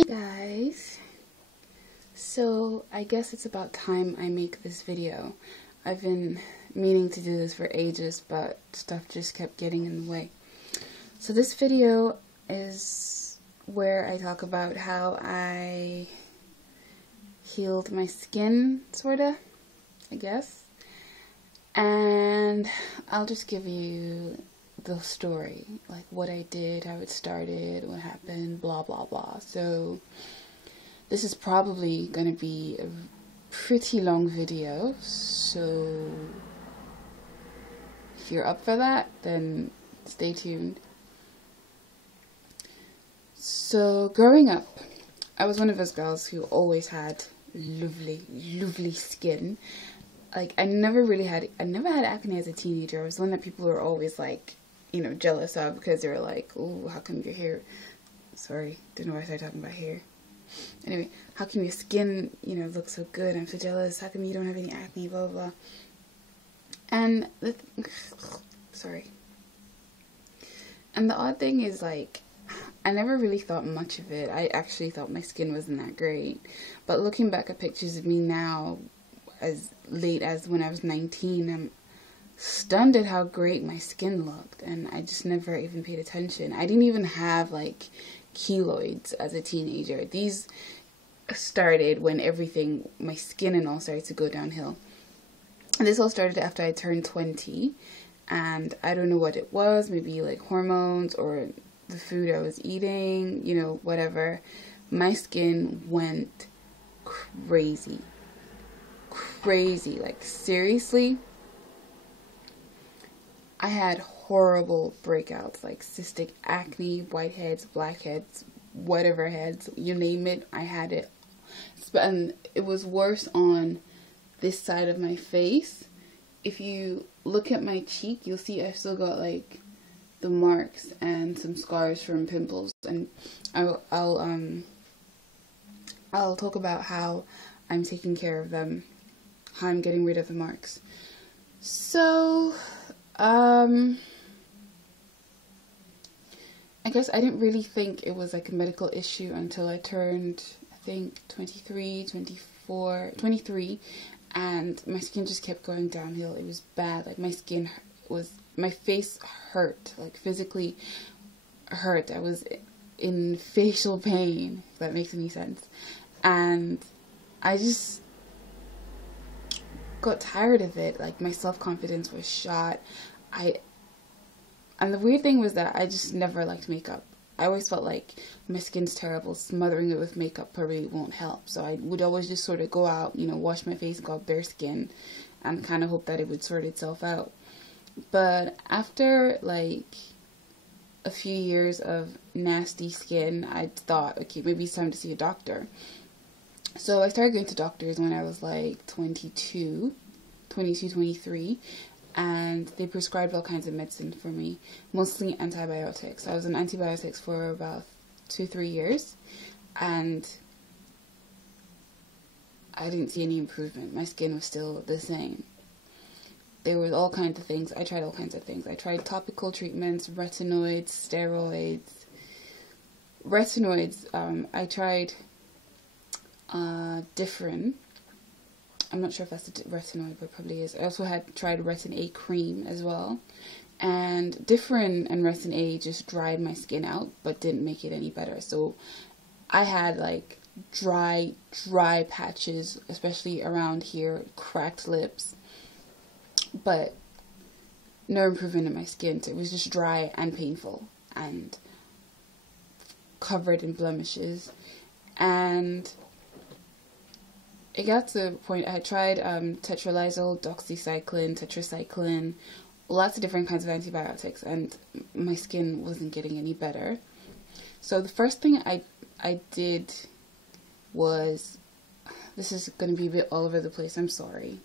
Hey guys, so I guess it's about time I make this video. I've been meaning to do this for ages, but stuff just kept getting in the way. So this video is where I talk about how I healed my skin, sorta, I guess. And I'll just give you the story, like what I did, how it started, what happened, blah blah blah. So this is probably gonna be a pretty long video, so if you're up for that, then stay tuned. So growing up, I was one of those girls who always had lovely skin. Like I never had acne as a teenager. I was one that people were always like, you know, jealous of, because they were like, "Oh, how come your hair?" Sorry, didn't know why I started talking about hair. Anyway, how come your skin, you know, looks so good? I'm so jealous. How come you don't have any acne? Blah blah blah. And sorry. And the odd thing is, like, I never really thought much of it. I actually thought my skin wasn't that great. But looking back at pictures of me now, as late as when I was 19, I'm stunned at how great my skin looked, and I just never even paid attention. I didn't even have like keloids as a teenager. These started when my skin and all started to go downhill. And this all started after I turned 20, and I don't know what it was, maybe like hormones or the food I was eating, you know, whatever. My skin went crazy, like seriously. I had horrible breakouts, like cystic acne, whiteheads, blackheads, whatever heads, you name it, I had it. And it was worse on this side of my face. If you look at my cheek, you'll see I've still got like the marks and some scars from pimples. And I'll talk about how I'm taking care of them, how I'm getting rid of the marks. So I guess I didn't really think it was like a medical issue until I turned, I think, 23, and my skin just kept going downhill. It was bad. Like my face hurt, like physically hurt. I was in facial pain, if that makes any sense. And I just got tired of it. Like my self-confidence was shot. And the weird thing was that I just never liked makeup. I always felt like my skin's terrible, smothering it with makeup probably won't help. So I would always just sort of go out, you know, wash my face, go out bare skin, and kind of hope that it would sort itself out. But after like a few years of nasty skin, I thought, okay, maybe it's time to see a doctor. So I started going to doctors when I was like 22, 23, and they prescribed all kinds of medicine for me, mostly antibiotics. I was on antibiotics for about 2-3 years, and I didn't see any improvement. My skin was still the same. There was all kinds of things. I tried all kinds of things. I tried topical treatments, retinoids, steroids. I tried different. I'm not sure if that's a retinoid, but it probably is. I also tried Retin A cream as well. And Differin and Retin A just dried my skin out, but didn't make it any better. So I had like dry patches, especially around here, cracked lips, but no improvement in my skin. So it was just dry and painful and covered in blemishes. And it got to the point I had tried tetralysal, doxycycline, tetracycline, lots of different kinds of antibiotics, and my skin wasn't getting any better. So the first thing I did was, this is going to be a bit all over the place, I'm sorry.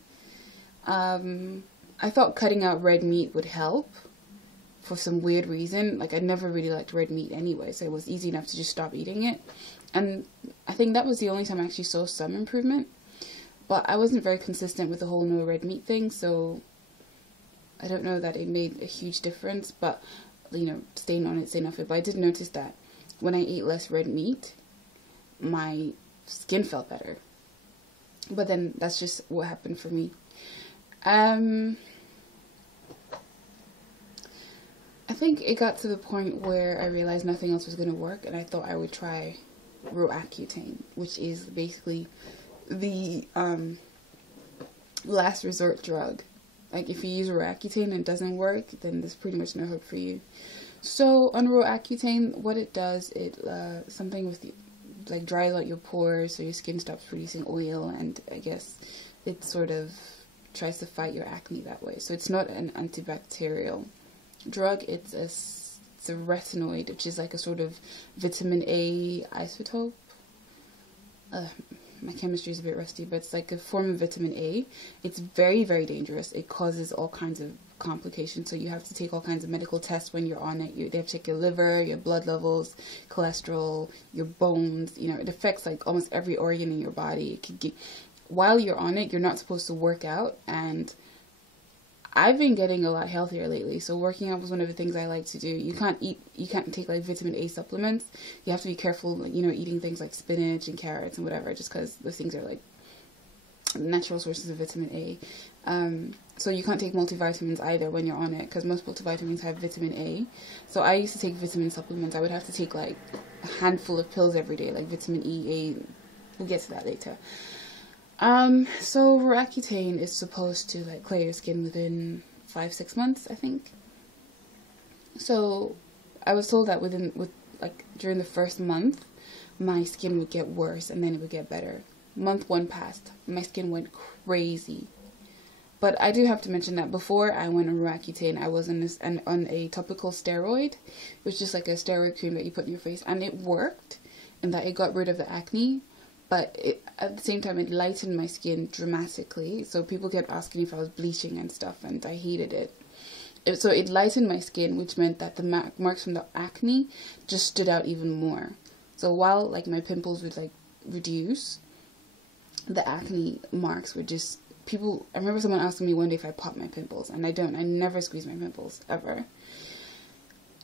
I thought cutting out red meat would help for some weird reason. Like I never really liked red meat anyway, so it was easy enough to just stop eating it. And I think that was the only time I actually saw some improvement. But I wasn't very consistent with the whole no red meat thing, so I don't know that it made a huge difference. But, you know, staying on it, staying off it. But I did notice that when I ate less red meat, my skin felt better. But then that's just what happened for me. I think it got to the point where I realized nothing else was going to work, and I thought I would try Roaccutane, which is basically the last resort drug. Like, if you use Roaccutane and it doesn't work, then there's pretty much no hope for you. So on Roaccutane, what it does, it something with the, like, dries out your pores, so your skin stops producing oil, and I guess it sort of tries to fight your acne that way. So it's not an antibacterial drug. It's a retinoid, which is like a sort of vitamin A isotope. My chemistry is a bit rusty, but it's like a form of vitamin A. It's very, very dangerous. It causes all kinds of complications, so you have to take all kinds of medical tests when you're on it. They have to check your liver, your blood levels, cholesterol, your bones. You know, it affects like almost every organ in your body. It could get, while you're on it, you're not supposed to work out, and I've been getting a lot healthier lately, so working out was one of the things I like to do. You can't take like vitamin A supplements. You have to be careful, like, you know, eating things like spinach and carrots and whatever, just because those things are like natural sources of vitamin A. So you can't take multivitamins either when you're on it, because most multivitamins have vitamin A. So I used to take vitamin supplements. I would have to take like a handful of pills every day, like vitamin E, A. We'll get to that later. So Roaccutane is supposed to like clear your skin within 5-6 months, I think. So I was told that during the first month, my skin would get worse and then it would get better. Month 1 passed, my skin went crazy. But I do have to mention that before I went on Roaccutane, I was on a topical steroid, which is just like a steroid cream that you put in your face, and it worked in that it got rid of the acne. But at the same time, it lightened my skin dramatically. So people kept asking if I was bleaching and stuff, and I hated it. So it lightened my skin, which meant that the marks from the acne just stood out even more. So while like my pimples would like reduce, the acne marks were just, I remember someone asking me one day if I popped my pimples, and I don't. I never squeeze my pimples, ever.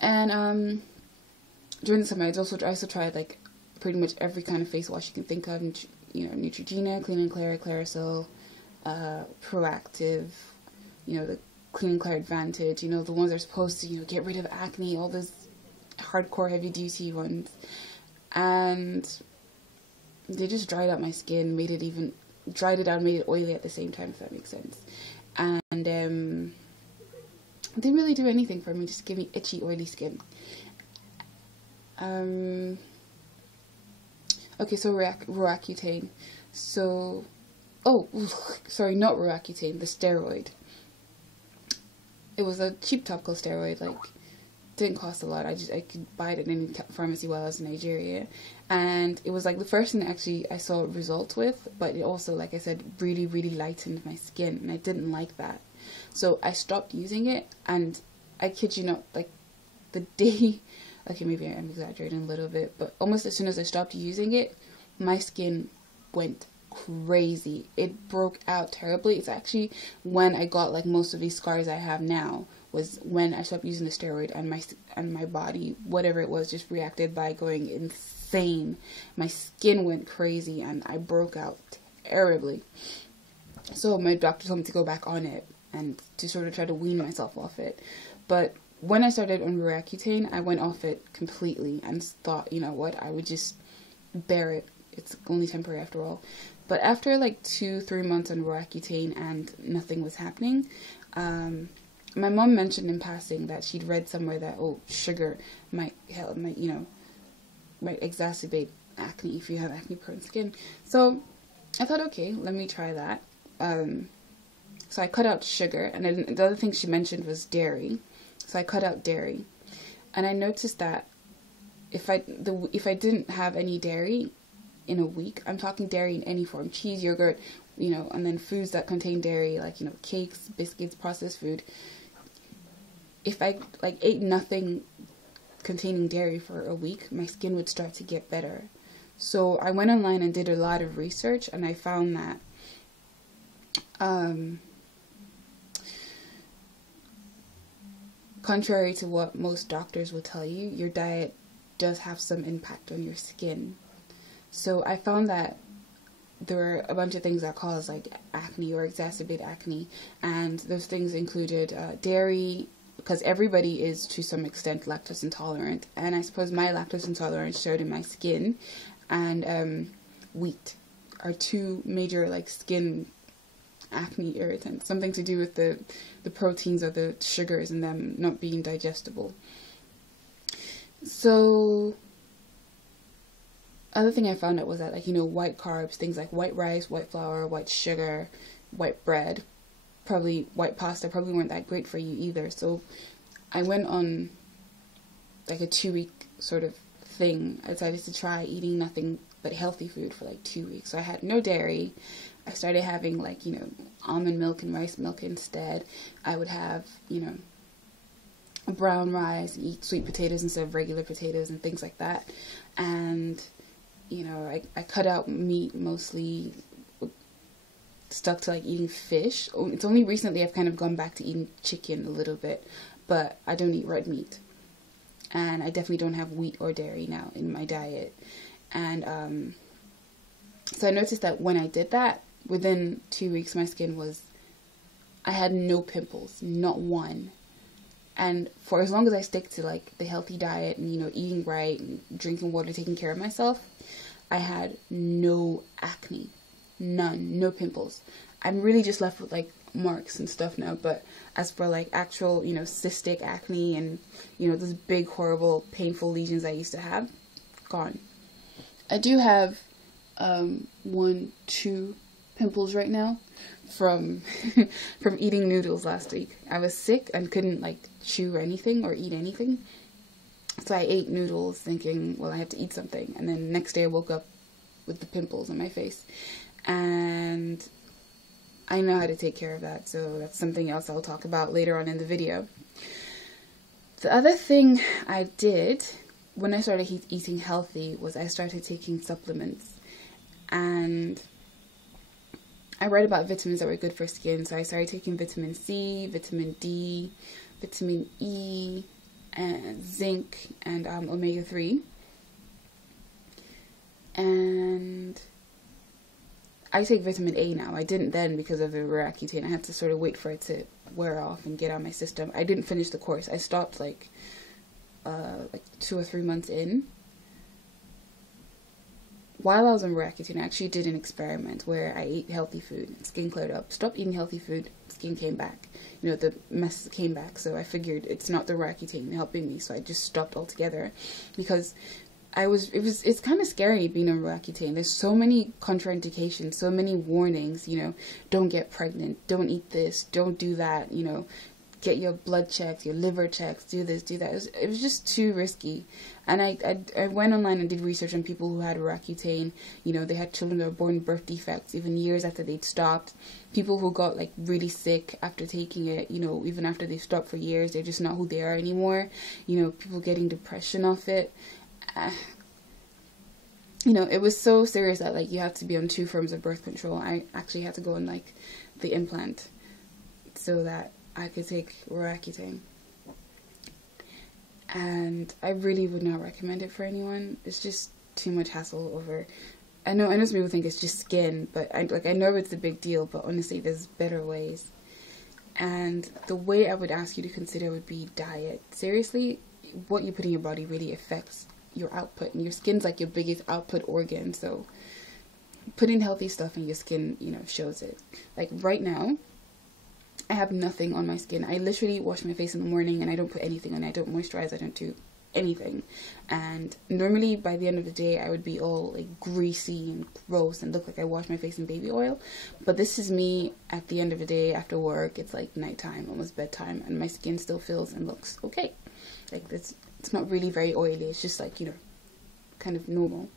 And during the summer, I also tried like pretty much every kind of face wash you can think of. You know, Neutrogena, Clean and Clear, Clearasil, Proactive, you know, the Clean and Clear Advantage, you know, the ones that are supposed to, you know, get rid of acne, all those hardcore heavy duty ones. And they just dried out my skin, dried it out, made it oily at the same time, if that makes sense. And didn't really do anything for me, just give me itchy, oily skin. Okay, so Roaccutane. So, sorry, not Roaccutane, the steroid. It was a cheap topical steroid, like, didn't cost a lot. I could buy it at any pharmacy while I was in Nigeria. And it was like the first thing actually I saw results with, but it also, like I said, really, really lightened my skin, and I didn't like that. So I stopped using it, and I kid you not, like, the day... Okay, maybe I'm exaggerating a little bit, but almost as soon as I stopped using it, my skin went crazy. It broke out terribly. It's actually when I got like most of these scars I have now, was when I stopped using the steroid, and my body, whatever it was, just reacted by going insane. My skin went crazy and I broke out terribly. So my doctor told me to go back on it and to sort of try to wean myself off it. But when I started on Roaccutane, I went off it completely and thought, you know what, I would just bear it. It's only temporary after all. But after like 2-3 months on Roaccutane and nothing was happening, my mom mentioned in passing that she'd read somewhere that, sugar might exacerbate acne if you have acne-prone skin. So I thought, okay, let me try that. So I cut out sugar, and then the other thing she mentioned was dairy. So I cut out dairy, and I noticed that if I didn't have any dairy in a week, I'm talking dairy in any form, cheese, yogurt, and then foods that contain dairy, like, cakes, biscuits, processed food. If I ate nothing containing dairy for a week, my skin would start to get better. So I went online and did a lot of research, and I found that contrary to what most doctors will tell you, your diet does have some impact on your skin. So I found that there were a bunch of things that cause like acne or exacerbate acne, and those things included dairy, because everybody is to some extent lactose intolerant, and I suppose my lactose intolerance showed in my skin, and wheat are two major like skin acne irritants, something to do with the proteins or the sugars in them not being digestible. So other thing I found out was that, like, white carbs, things like white rice, white flour, white sugar, white bread, probably white pasta, probably weren't that great for you either. So I went on like a 2-week sort of thing. I decided to try eating nothing but healthy food for like 2 weeks. So I had no dairy. I started having like, almond milk and rice milk instead. I would have, brown rice, eat sweet potatoes instead of regular potatoes and things like that. And I cut out meat mostly, stuck to like eating fish. It's only recently I've kind of gone back to eating chicken a little bit, but I don't eat red meat. And I definitely don't have wheat or dairy now in my diet. And so I noticed that when I did that, within 2 weeks my skin I had no pimples, not one. And for as long as I stick to like the healthy diet and eating right and drinking water, taking care of myself, I had no acne, none, no pimples. I'm really just left with like marks and stuff now. But as for like actual cystic acne and those big horrible painful lesions I used to have, gone. I do have 1, 2 pimples right now from from eating noodles last week. I was sick and couldn't like chew anything or eat anything, so I ate noodles thinking, well, I have to eat something, and then next day I woke up with the pimples on my face, and I know how to take care of that, so that's something else I'll talk about later on in the video. The other thing I did when I started eating healthy was I started taking supplements, and I read about vitamins that were good for skin, so I started taking vitamin C, vitamin D, vitamin E, and zinc, and omega-3. And I take vitamin A now. I didn't then because of the Roaccutane. I had to sort of wait for it to wear off and get out of my system. I didn't finish the course. I stopped like 2 or 3 months in. While I was on Roaccutane, I actually did an experiment where I ate healthy food, skin cleared up. Stopped eating healthy food, skin came back. The mess came back, so I figured it's not the Roaccutane helping me, so I just stopped altogether. Because it's kind of scary being on Roaccutane. There's so many contraindications, so many warnings, don't get pregnant, don't eat this, don't do that, get your blood checked, your liver checked, do this, do that. It was just too risky. And I went online and did research on people who had Roaccutane. They had children that were born with birth defects even years after they'd stopped. People who got like really sick after taking it, even after they've stopped for years, they're just not who they are anymore. People getting depression off it. It was so serious that like you have to be on 2 forms of birth control. I actually had to go on like the implant so that I could take Roaccutane. And I really would not recommend it for anyone. It's just too much hassle over. I know some people think it's just skin, but I know it's a big deal, but honestly there's better ways. And the way I would ask you to consider would be diet. Seriously, what you put in your body really affects your output, and your skin's like your biggest output organ, so putting healthy stuff in your skin, shows it. Like right now, I have nothing on my skin. I literally wash my face in the morning and I don't put anything on it. I don't moisturize, I don't do anything. And normally by the end of the day I would be all like greasy and gross and look like I washed my face in baby oil. But this is me at the end of the day after work. It's like nighttime, almost bedtime, and my skin still feels and looks okay. Like it's not really very oily. It's just like, kind of normal.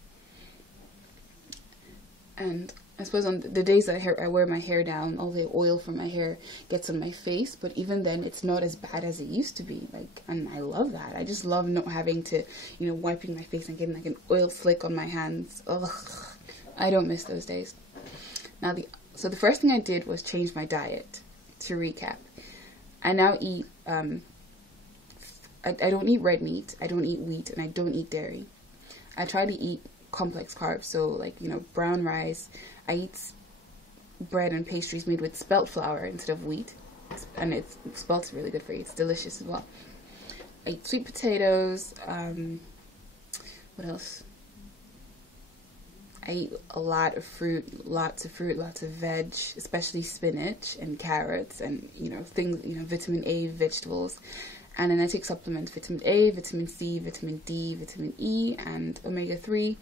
And I suppose on the days that I wear my hair down, all the oil from my hair gets on my face, but even then it's not as bad as it used to be. Like, and I love that. I just love not having to, wiping my face and getting like an oil slick on my hands. Ugh, I don't miss those days. Now so the first thing I did was change my diet. To recap, I now eat I don't eat red meat, I don't eat wheat, and I don't eat dairy. I try to eat complex carbs. So like, you know, brown rice. I eat bread and pastries made with spelt flour instead of wheat, and spelt's really good for you. It's delicious as well. I eat sweet potatoes. What else? I eat a lot of fruit, lots of veg, especially spinach and carrots, and, you know, things, you know, vitamin A vegetables. And then I take supplements: vitamin A, vitamin C, vitamin D, vitamin E, and omega-3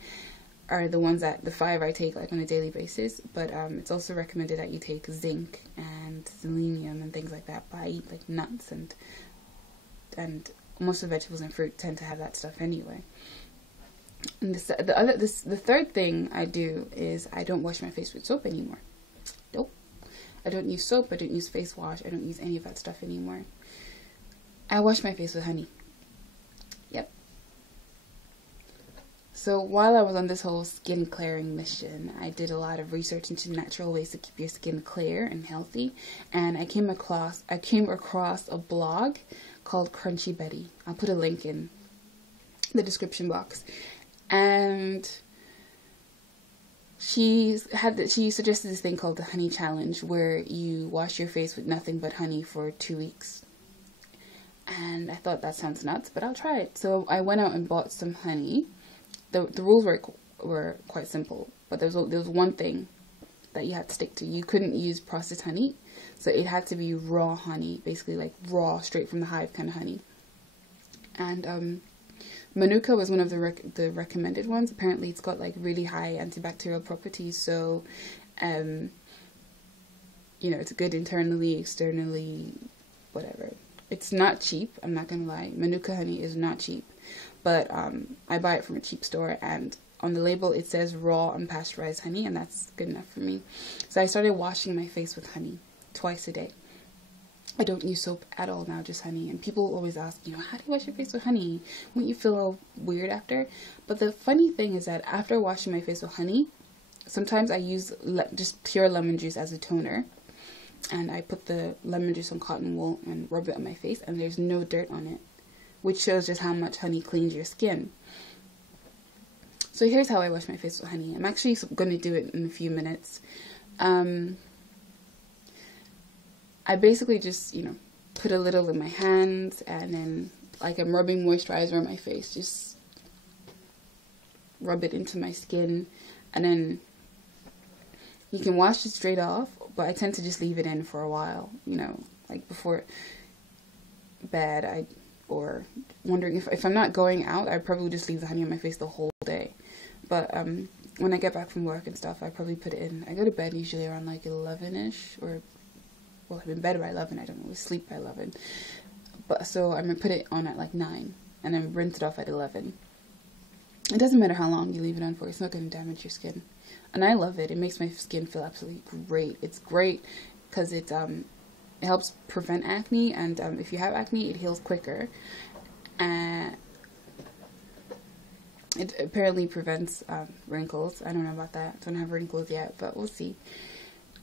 are the ones that, the 5 I take like on a daily basis. But it's also recommended that you take zinc and selenium and things like that. But I eat like nuts, and most of the vegetables and fruit tend to have that stuff anyway. And the third thing I do is I don't wash my face with soap anymore. Nope. I don't use soap. I don't use face wash. I don't use any of that stuff anymore. I wash my face with honey. Yep. So while I was on this whole skin clearing mission, I did a lot of research into natural ways to keep your skin clear and healthy, and I came across a blog called Crunchy Betty. I'll put a link in the description box. And she suggested this thing called the honey challenge, where you wash your face with nothing but honey for 2 weeks. And I thought, that sounds nuts, but I'll try it. So I went out and bought some honey. The rules were quite simple, but there was one thing that you had to stick to. You couldn't use processed honey, so it had to be raw honey, basically like raw, straight from the hive kind of honey. And Manuka was one of the recommended ones. Apparently it's got like really high antibacterial properties, so you know, it's good internally, externally, whatever. It's not cheap, I'm not gonna lie. Manuka honey is not cheap, but I buy it from a cheap store, and on the label it says raw unpasteurized honey, and that's good enough for me. So I started washing my face with honey twice a day. I don't use soap at all now, just honey. And people always ask, you know, how do you wash your face with honey? Won't you feel all weird after? But the funny thing is that after washing my face with honey, sometimes I use just pure lemon juice as a toner. And I put the lemon juice on cotton wool and rub it on my face, and there's no dirt on it, which shows just how much honey cleans your skin. So here's how I wash my face with honey. I'm actually going to do it in a few minutes. I basically just, you know, put a little in my hands, and then like I'm rubbing moisturizer on my face, just rub it into my skin, and then you can wash it straight off, but I tend to just leave it in for a while, you know, like before bed, or wondering if I'm not going out, I probably just leave the honey on my face the whole day. But when I get back from work and stuff, I probably put it in. I go to bed usually around like 11ish, or well, I'm in bed by 11. I don't always sleep by 11. But so I'm gonna put it on at like 9, and then rinse it off at 11. It doesn't matter how long you leave it on for. It's not gonna damage your skin, and I love it. It makes my skin feel absolutely great. It's great because it helps prevent acne, and if you have acne, it heals quicker. It apparently prevents wrinkles. I don't know about that. I don't have wrinkles yet, but we'll see.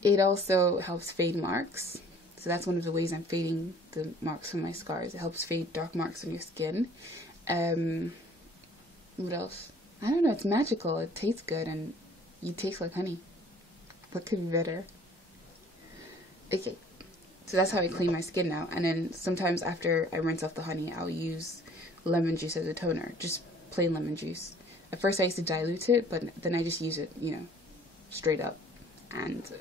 It also helps fade marks. So that's one of the ways I'm fading the marks from my scars. It helps fade dark marks on your skin. What else? I don't know. It's magical. It tastes good, and you taste like honey. What could be better? Okay. So that's how I clean my skin now. And then sometimes after I rinse off the honey, I'll use lemon juice as a toner. Just plain lemon juice. At first I used to dilute it, but then I just use it, you know, straight up. And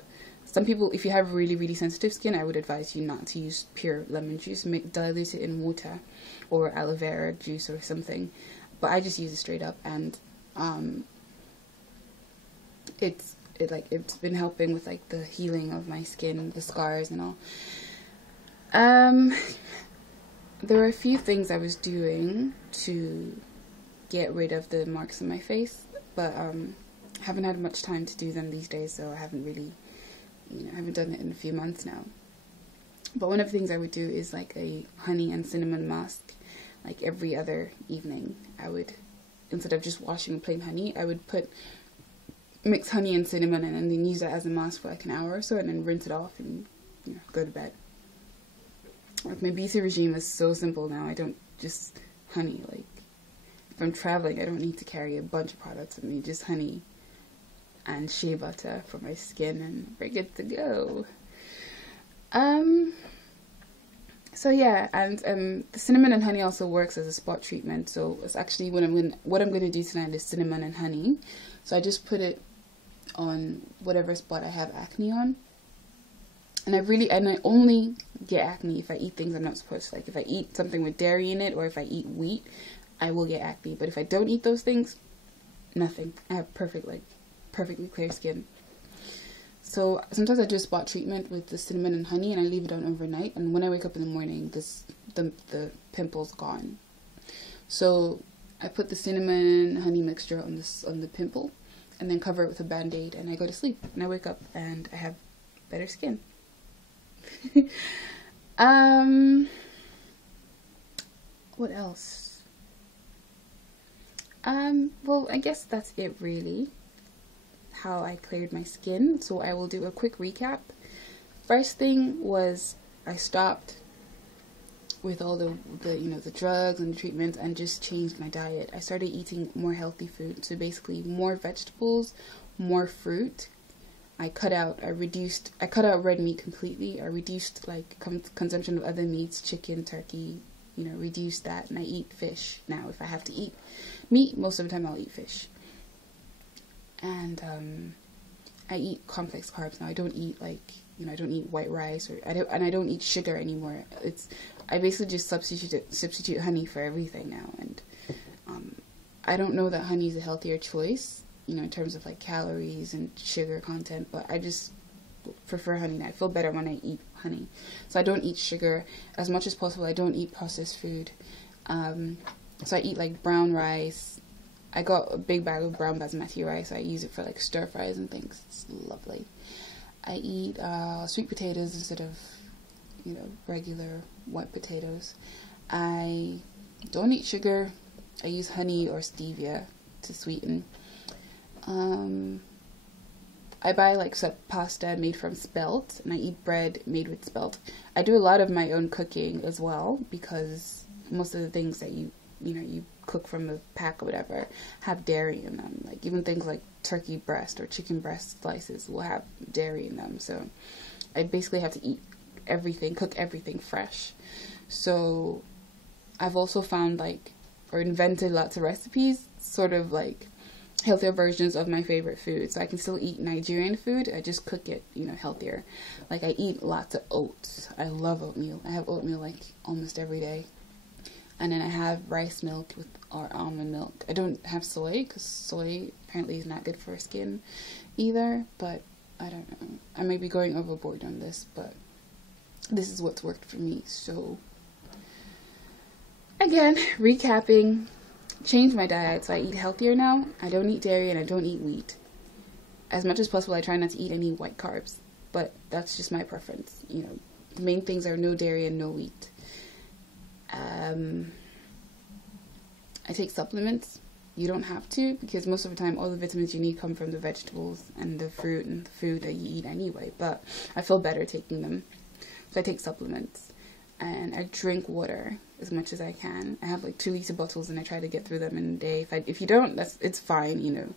some people, if you have really, really sensitive skin, I would advise you not to use pure lemon juice. Dilute it in water or aloe vera juice or something. But I just use it straight up, and it's been helping with like the healing of my skin, the scars and all. There were a few things I was doing to get rid of the marks on my face, but haven't had much time to do them these days, so I haven't really, you know, I haven't done it in a few months now. But one of the things I would do is like a honey and cinnamon mask. Like every other evening, I would, instead of just washing plain honey, I would mix honey and cinnamon and then use it as a mask for like an hour or so, and then rinse it off and, you know, go to bed. Like my beauty regime is so simple now. I don't just honey, like if I'm traveling, I don't need to carry a bunch of products with me, just honey and shea butter for my skin, and we're good to go. So yeah, and the cinnamon and honey also works as a spot treatment. So it's actually what I'm gonna do tonight is cinnamon and honey. So I just put it on whatever spot I have acne on. And I only get acne if I eat things I'm not supposed to. Like if I eat something with dairy in it, or if I eat wheat, I will get acne. But if I don't eat those things, nothing. I have perfectly clear skin. So sometimes I do a spot treatment with the cinnamon and honey, and I leave it on overnight. And when I wake up in the morning, the pimple's gone. So I put the cinnamon honey mixture on the pimple, and then cover it with a band-aid, and I go to sleep. And I wake up and I have better skin. What else? Well, I guess that's it really. How I cleared my skin. So I will do a quick recap. First thing was I stopped with all the drugs and the treatments and just changed my diet. I started eating more healthy food. So basically more vegetables, more fruit. I cut out red meat completely. I reduced like consumption of other meats, chicken, turkey, reduced that, and I eat fish now. If I have to eat meat, most of the time I'll eat fish. And I eat complex carbs now. I don't eat I don't eat white rice, I don't eat sugar anymore. I basically just substitute honey for everything now, and I don't know that honey is a healthier choice, in terms of like calories and sugar content, but I just prefer honey now. I feel better when I eat honey. So I don't eat sugar as much as possible. I don't eat processed food. So I eat like brown rice. I got a big bag of brown basmati rice. I use it for like stir fries and things. It's lovely. I eat sweet potatoes instead of, regular white potatoes. I don't eat sugar. I use honey or stevia to sweeten. I buy like pasta made from spelt, and I eat bread made with spelt. I do a lot of my own cooking as well, because most of the things that you cook from a pack or whatever have dairy in them. Like even things like turkey breast or chicken breast slices will have dairy in them. So I basically have to cook everything fresh. So I've also found or invented lots of recipes, sort of like healthier versions of my favorite food. So I can still eat Nigerian food, I just cook it, healthier. Like I eat lots of oats. I love oatmeal. I have oatmeal like almost every day. And then I have rice milk or almond milk. I don't have soy, because soy apparently is not good for skin either, but I don't know. I may be going overboard on this, but this is what's worked for me. So again, recapping, changed my diet, so I eat healthier now. I don't eat dairy and I don't eat wheat. As much as possible, I try not to eat any white carbs, but that's just my preference. The main things are no dairy and no wheat. I take supplements. You don't have to, because most of the time all the vitamins you need come from the vegetables and the fruit and the food that you eat anyway, but I feel better taking them. So I take supplements, and I drink water as much as I can. I have like 2-liter bottles, and I try to get through them in a day. If you don't, it's fine,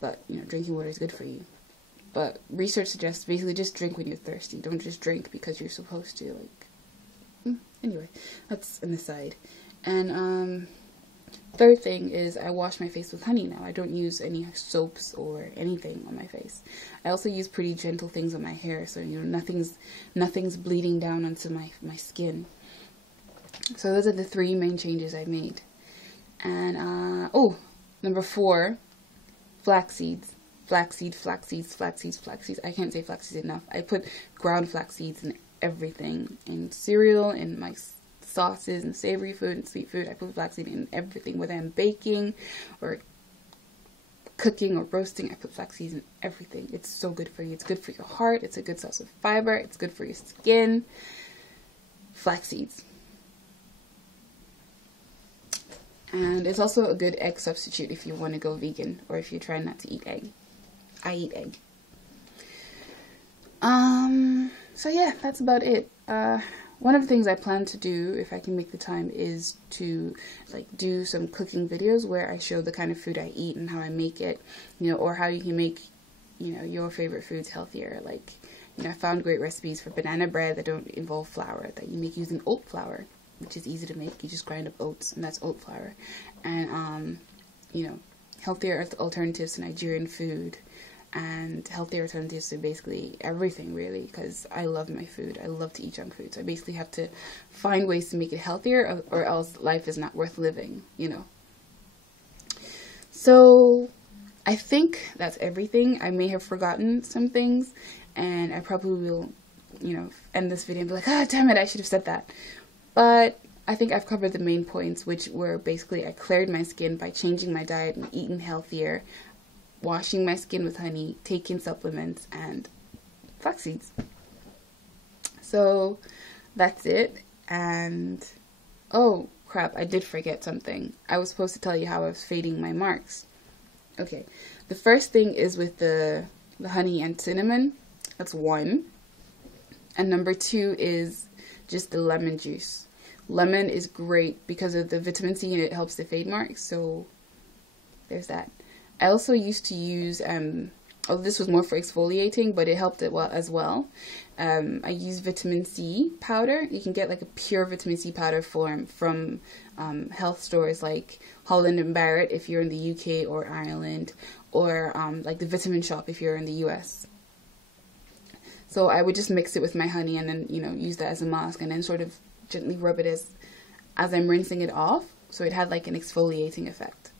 but drinking water is good for you. But research suggests basically just drink when you're thirsty. Don't just drink because you're supposed to. Anyway, that's an aside. And third thing is I wash my face with honey now. I don't use any soaps or anything on my face. I also use pretty gentle things on my hair, so nothing's bleeding down onto my skin. So those are the 3 main changes I made. And number 4, flax seeds. Flax seeds. I can't say flax seeds enough. I put ground flax seeds in everything, in cereal, in my sauces and savory food and sweet food. I put flaxseed in everything, whether I'm baking or cooking or roasting. I put flax seeds in everything. It's so good for you. It's good for your heart. It's a good source of fiber. It's good for your skin. Flax seeds. And it's also a good egg substitute if you want to go vegan, or if you're trying not to eat egg. I eat egg. So yeah, that's about it. one of the things I plan to do, if I can make the time, is to like do some cooking videos where I show the kind of food I eat and how I make it, you know, or how you can make, you know, your favorite foods healthier. Like, you know, I found great recipes for banana bread that don't involve flour, that you make using oat flour, which is easy to make. You just grind up oats, and that's oat flour. And you know, healthier alternatives to Nigerian food, and healthier alternatives to basically everything, really, because I love my food. I love to eat junk food, so I basically have to find ways to make it healthier, or else life is not worth living, you know. So I think that's everything. I may have forgotten some things, and I probably will, you know, end this video and be like, ah, damn it, I should have said that. But I think I've covered the main points, which were basically I cleared my skin by changing my diet and eating healthier, washing my skin with honey, taking supplements, and flax seeds. So that's it. And oh crap, I did forget something. I was supposed to tell you how I was fading my marks. Okay, the first thing is with the honey and cinnamon. That's one. And number two is just the lemon juice. Lemon is great because of the vitamin C, and it helps to fade marks. So there's that. I also used to use, this was more for exfoliating, but it helped it well as well. I use vitamin C powder. You can get like a pure vitamin C powder form from health stores like Holland and Barrett if you're in the UK or Ireland, or like the Vitamin Shop if you're in the US. So I would just mix it with my honey and then, you know, use that as a mask, and then sort of gently rub it as I'm rinsing it off, so it had like an exfoliating effect.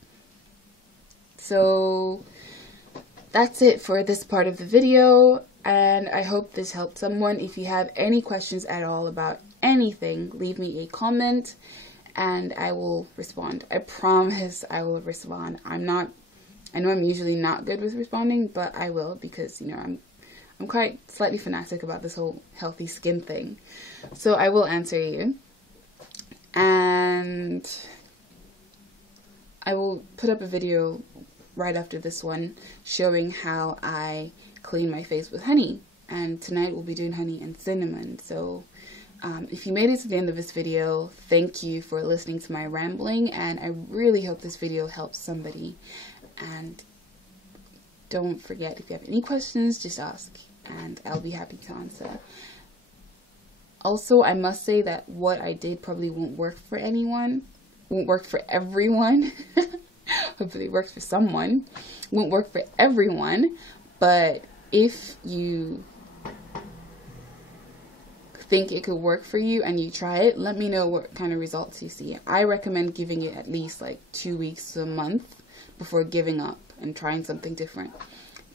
So that's it for this part of the video, and I hope this helped someone. If you have any questions at all about anything, leave me a comment and I will respond. I promise I will respond. I know I'm usually not good with responding, but I will, because, you know, I'm quite slightly fanatic about this whole healthy skin thing. So I will answer you, and I will put up a video right after this one showing how I clean my face with honey. And tonight we'll be doing honey and cinnamon. So if you made it to the end of this video, thank you for listening to my rambling, and I really hope this video helps somebody. And don't forget, if you have any questions, just ask, and I'll be happy to answer. Also, I must say that what I did probably won't work for everyone. Hopefully it works for someone. Won't work for everyone, but if you think it could work for you and you try it, let me know what kind of results you see. I recommend giving it at least like 2 weeks to a month before giving up and trying something different.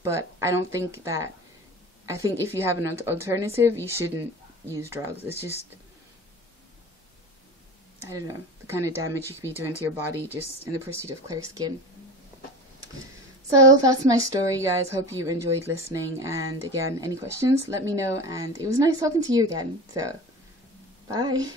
But I think if you have an alternative, you shouldn't use drugs. It's just, I don't know, the kind of damage you could be doing to your body just in the pursuit of clear skin. So that's my story, guys. Hope you enjoyed listening, and again, any questions, let me know, and it was nice talking to you again. So bye.